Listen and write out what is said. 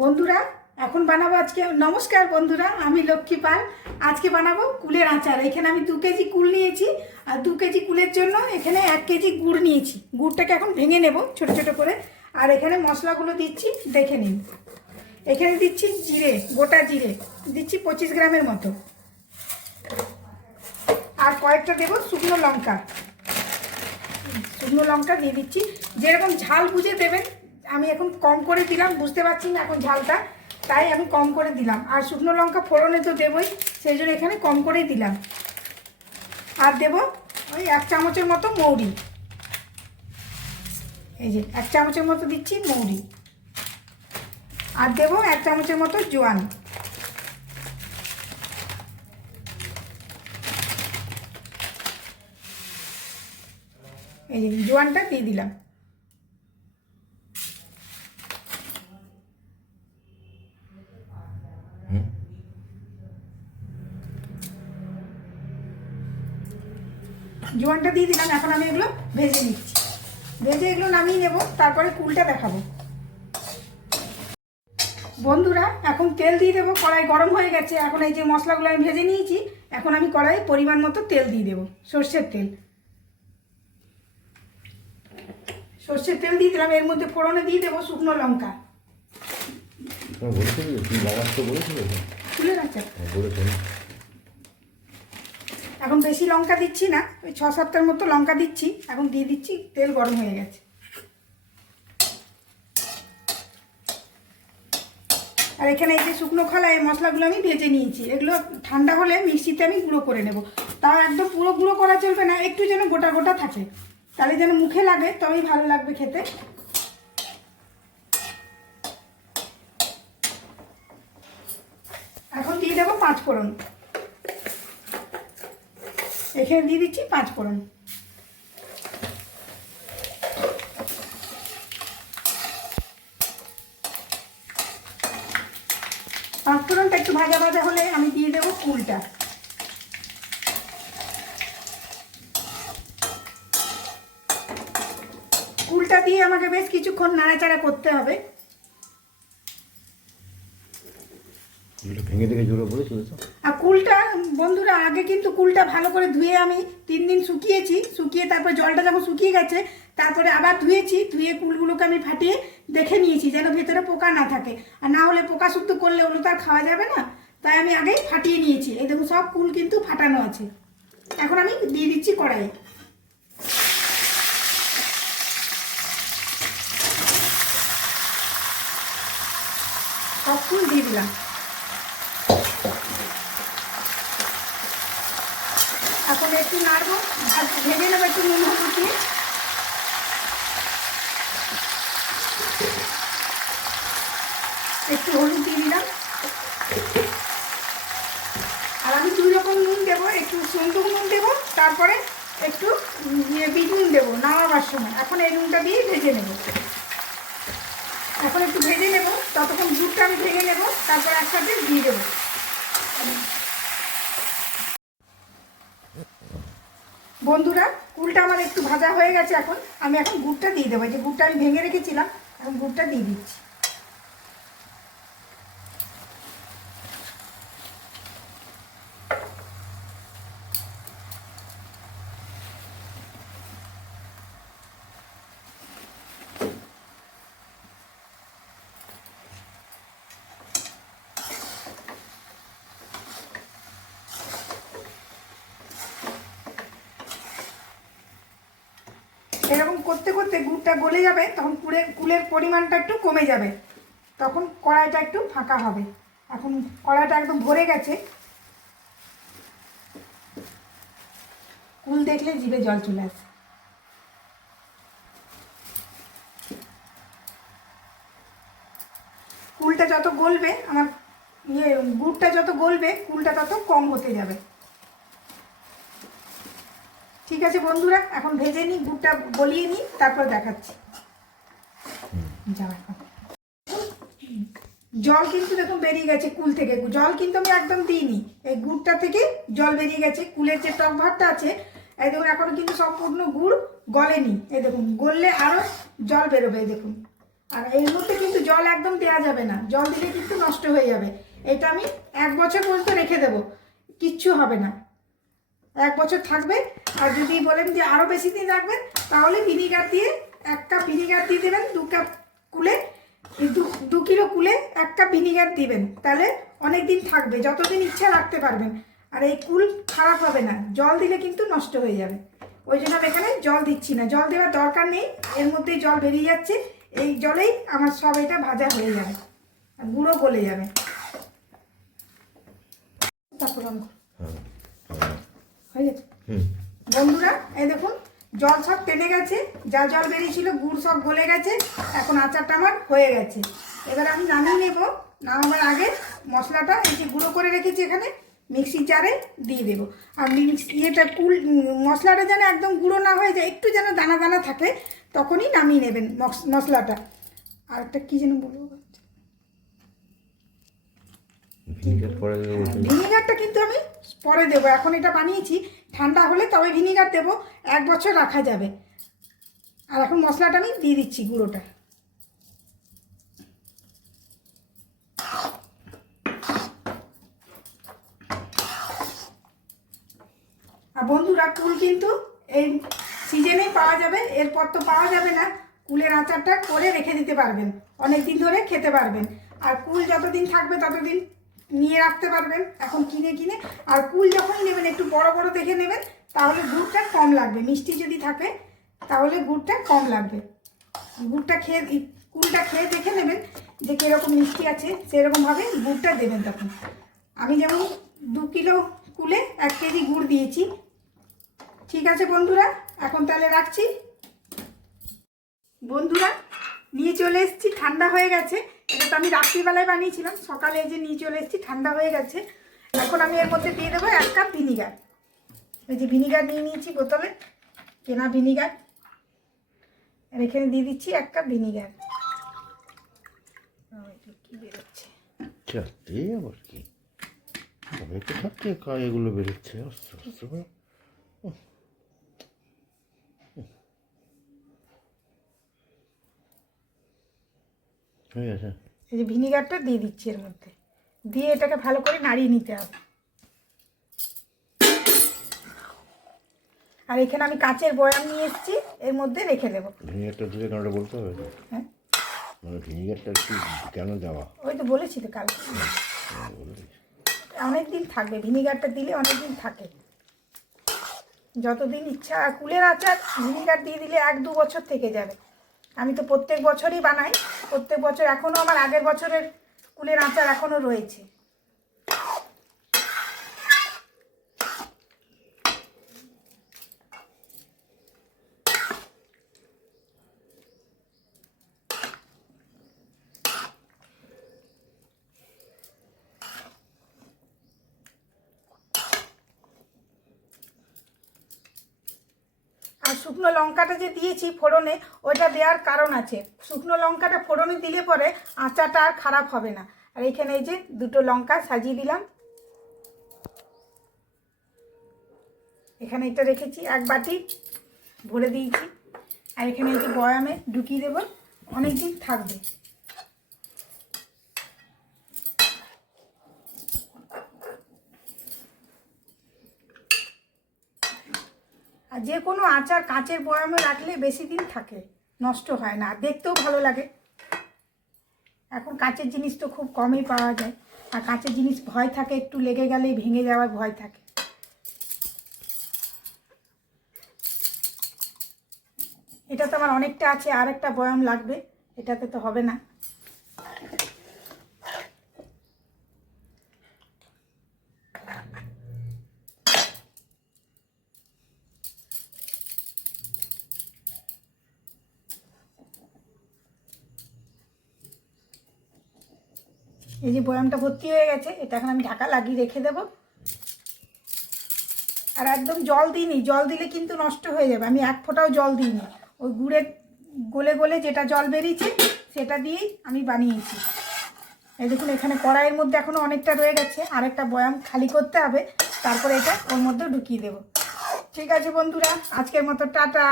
বন্ধুরা এখন বানাবো আজকে নমস্কার বন্ধুরা, আমি লক্ষ্মী পাল। আজকে বানাবো কুলের আচার। এখানে আমি 2 কেজি কুল নিয়েছি, আর 2 কেজি কুলের জন্য এখানে 1 কেজি গুড় নিয়েছি। গুড়টাকে এখন ভেঙে নেব ছোট ছোট করে। আর এখানে মশলাগুলো দিচ্ছি, দেখে নিন। এখানে দিচ্ছি জিরে, গোটা জিরে দিচ্ছি 25 গ্রামের মতো, আর কয়েকটা দেবো শুকনো লঙ্কা। শুকনো লঙ্কা দিয়ে দিচ্ছি, যেরকম ঝাল বুঝে দেবেন। আমি এখন কম করে দিলাম, বুঝতে পারছি না এখন ঝালটা, তাই আমি কম করে দিলাম। আর শুকনো লঙ্কা ফোড়নে তো দেবই, সেই জন্য এখানে কম করেই দিলাম। আর দেব ওই 1 চামচের মতো মৌরি, এই যে 1 চামচের মতো দিচ্ছি মৌরি। আর দেব 1 চামচের মতো জোয়ান। এই যে জোয়ানটা দিয়ে দিলাম। জোয়ানটা দিয়ে দিলাম। এখন আমি এগুলো ভেজে নিচ্ছি, ভেজে এগুলো নামিয়ে নেব, তারপরে কুলটা দেখাবো। বন্ধুরা এখন তেল দিয়ে দেবো, কড়াই গরম হয়ে গেছে। এখন এই যে মশলাগুলো আমি ভেজে নিয়েছি, এখন আমি কড়াই পরিমাণ মতো তেল দিয়ে দেবো, সর্ষের তেল। সর্ষের তেল দিয়ে দিলাম, এর মধ্যে ফোড়নে দিয়ে দেবো শুকনো লঙ্কা। ফুলের আচার এখন বেশি লঙ্কা দিচ্ছি না, ওই 6-7টার মতো লঙ্কা দিচ্ছি। এখন দিয়ে দিচ্ছি, তেল গরম হয়ে গেছে। আর এখানে এই যে শুকনো খোলা এই মশলাগুলো আমি ভেজে নিয়েছি, এগুলো ঠান্ডা হলে মিক্সিতে আমি গুঁড়ো করে নেব। তাও একদম পুরো গুঁড়ো করা চলবে না, একটু যেন গোটা গোটা থাকে, তাহলে যেন মুখে লাগে, তবেই ভালো লাগবে খেতে। এখন দিয়ে দেবো 5 ফোড়ন। এখানে দিয়ে দিচ্ছি 5 ফোড়ন। পাঁচফোড়নটা একটু ভাজা ভাজা হলে আমি দিয়ে দেবো কুলটা। কুলটা দিয়ে আমাকে বেশ কিছুক্ষণ নাড়াচাড়া করতে হবে। ভেঙে থেকে জোরে পড়েছিল তো। আর কুলটা বন্ধুরা আগে কিন্তু কুলটা ভালো করে ধুয়ে আমি 3 দিন শুকিয়েছি, শুকিয়ে তারপর জলটা যখন শুকিয়ে গেছে তারপরে আবার ধুয়েছি, ধুয়ে কুলগুলোকে আমি ফাটিয়ে দেখে নিয়েছি যেন ভেতরে পোকা না থাকে। আর না হলে পোকা শুদ্ধ করলে ওগুলো তো আর খাওয়া যাবে না, তাই আমি আগেই ফাটিয়ে নিয়েছি। এই দেখুন সব কুল কিন্তু ফাটানো আছে। এখন আমি দিয়ে দিচ্ছি কড়াইয়ে। সব কুল দিয়ে দিলাম। এখন একটু নাড়বো, আর ভেজে নেবো একটু নুন হলুদ দিয়ে। একটু হলুদ দিয়ে দিলাম। আর আমি 2 রকম নুন দেবো, একটু সন্দুক নুন দেবো, তারপরে একটু বিট নুন দেবো নামাবার সময়। এখন এই নুনটা দিয়ে ভেজে নেব। এখন একটু ভেজে নেব, ততক্ষণ দুধটা আমি ভেঙে নেব, তারপর একসাথে দিয়ে দেবো। বন্ধুরা কুলটা আমার একটু ভাজা হয়ে গেছে, এখন আমি গুড়টা দিয়ে দেবো। যে গুড়টা আমি ভেঙে রেখেছিলাম, এখন গুড়টা দিয়ে দিচ্ছি। এরকম করতে করতে গুড়টা গলে যাবে, তখন কুলের পরিমাণটা একটু কমে যাবে, তখন কড়াইটা একটু ফাঁকা হবে। এখন কড়াইটা একদম ভরে গেছে, কুল দেখলে জিভে জল চলে আসে। কুলটা যত গলবে আমার গুড়টা যত গলবে, কুলটা তত কম হতে যাবে। ঠিক আছে বন্ধুরা, এখন ভেজে নিই, গুড়টা গলিয়ে নিই, তারপর দেখাচ্ছি। জল কিন্তু দেখুন বেরিয়ে গেছে কুল থেকে, জল কিন্তু আমি একদম দিইনি, এই গুড়টা থেকে জল বেরিয়ে গেছে। কুলের যে টক ভাবটা আছে, এই দেখুন এখনো কিন্তু সম্পূর্ণ গুড় গলেনি। এই দেখুন গললে আরো জল বেরোবে, এই দেখুন আর এর মধ্যে কিন্তু জল একদম দেওয়া যাবে না, জল দিলে কিন্তু নষ্ট হয়ে যাবে। এটা আমি 1 বছর পর্যন্ত রেখে দেবো, কিচ্ছু হবে না, 1 বছর থাকবে। আর যদি বলেন যে আরও বেশি দিন রাখবেন, তাহলে ভিনিগার দিয়ে 1 কাপ ভিনিগার দিয়ে দেবেন, 2 কাপ কুলে, 2 কিলো কুলে 1 কাপ ভিনিগার দিবেন, তাহলে অনেক দিন থাকবে, যতদিন ইচ্ছা রাখতে পারবেন। আর এই কুল খারাপ হবে না, জল দিলে কিন্তু নষ্ট হয়ে যাবে। ওই জন্য আমি এখানে জল দিচ্ছি না, জল দেওয়ার দরকার নেই, এর মধ্যেই জল বেরিয়ে যাচ্ছে, এই জলেই আমার সব এটা ভাজা হয়ে যাবে, আর গুঁড়ো গলে যাবে। তারপর হয়ে গেছে বন্ধুরা, এই দেখুন জল সব টেনে গেছে, যা জল বেরিয়েছিল গুড় সব গলে গেছে, এখন আচারটা আমার হয়ে গেছে। এবার আমি নামিয়ে নেব, নামাবার আগে মশলাটা এই যে গুঁড়ো করে রেখেছি এখানে মিক্সি জারে দিয়ে দেবো। আর মশলাটা যেন একদম গুঁড়ো না হয়ে যায়, একটু যেন দানা দানা থাকে, তখনই নামিয়ে নেবেন মশলাটা। আর একটা কী যেন বলবো, ভিনিগারটা কিন্তু আমি পরে দেবো, এখন এটা বানিয়েছি, ঠান্ডা হলে তবে ভিনিগার দেবো, 1 বছর রাখা যাবে। আর এখন মশলাটা আমি দিয়ে দিচ্ছি গুঁড়োটা। আর বন্ধুরা কুল কিন্তু এই সিজনেই পাওয়া যাবে, এরপর তো পাওয়া যাবে না। কুলের আচারটা করে রেখে দিতে পারবেন, অনেক দিন ধরে খেতে পারবেন। আর কুল যতদিন থাকবে ততদিন নিয়ে রাখতে পারবেন এখন কিনে কিনে। আর কুল যখনই নেবেন একটু বড় বড় দেখে নেবেন, তাহলে গুড়টা কম লাগবে, মিষ্টি যদি থাকে তাহলে গুড়টা কম লাগবে। গুড়টা কুলটা খেয়ে দেখে নেবেন যে কীরকম মিষ্টি আছে, সেরকমভাবে গুড়টা দেবেন তখন। আমি যেমন 2 কিলো কুলে 1 কেজি গুড় দিয়েছি। ঠিক আছে বন্ধুরা, এখন তাহলে রাখছি। বন্ধুরা নিয়ে চলে এসেছি, ঠান্ডা হয়ে গেছে, এটা তো আমি রাত্রিবেলায় বানিয়েছিলাম, সকালে এই যে নিয়ে চলে এসেছি, ঠান্ডা হয়ে গেছে। এখন আমি এর মধ্যে দিয়ে দেবো 1 কাপ ভিনিগার। এই যে ভিনিগার নিয়ে নিয়েছি বোতলে, কেনা ভিনিগার, আর এখানে দিয়ে দিচ্ছি 1 কাপ ভিনিগার। কি বেরোচ্ছে আবার কি থাকতে এগুলো বেরোচ্ছে আস্তে আস্তে। হয়ে গেছে। এই যে ভিনিগারটা দিয়ে দিচ্ছি এর মধ্যে, দিয়ে এটাকে ভালো করে নাড়িয়ে নিতে হবে। আর এখানে আমি কাচের বয়াম নিয়ে এসেছি, এর মধ্যে রেখে দেবো। ভিনিগারটা দিলে কেনটা বলতে হবে? হ্যাঁ, মানে ভিনিগারটা কি কেন দেওয়া? ওই তো বলেছি তো কাল, অনেক দিন থাকবে, ভিনিগারটা দিলে অনেক দিন থাকে, যতদিন ইচ্ছা। আর কুলের আচার ভিনিগার দিয়ে দিলে 1-2 বছর থেকে যাবে। আমি তো প্রত্যেক বছরই বানাই, প্রত্যেক বছর, এখনও আমার আগের বছরের কুলের আচার এখনও রয়েছে। আর শুকনো লঙ্কাটা যে দিয়েছি ফোড়নে, ওইটা দেওয়ার কারণ আছে। শুকনো লঙ্কাটা ফোড়নে দিলে পরে আচারটা আর খারাপ হবে না। আর এখানে এই যে 2টো লঙ্কা সাজিয়ে দিলাম, এখানে এটা রেখেছি, 1 বাটি ভরে দিয়েছি। আর এখানে এই যে বয়ামে ঢুকিয়ে দেবো, অনেক দিন থাকবে। আর যে কোনো আচার কাচের বয়ামে রাখলে বেশি দিন থাকে, নষ্ট হয় না, দেখতেও ভালো লাগে। এখন কাচের জিনিস তো খুব কমই পাওয়া যায়, আর কাচের জিনিস ভয় থাকে, একটু লেগে গেলেই ভেঙে যাওয়ার ভয় থাকে। এটা তো আমার অনেকটা আছে, আর একটা বয়াম লাগবে, এটাতে তো হবে না। এই যে বয়ামটা ভর্তি হয়ে গেছে, এটা এখন আমি ঢাকা লাগিয়ে রেখে দেব। আর একদম জল দিইনি, জল দিলে কিন্তু নষ্ট হয়ে যাবে। আমি 1 ফোঁটাও জল দিইনি, ওই গুড়ের গলে গলে যেটা জল বেরিয়েছে সেটা দিয়েই আমি বানিয়েছি। এই দেখুন এখানে কড়াইয়ের মধ্যে এখনও অনেকটা রয়ে গেছে, আরেকটা বয়াম খালি করতে হবে, তারপরে এটা ওর মধ্যে ঢুকিয়ে দেব। ঠিক আছে বন্ধুরা, আজকের মতো টাটা।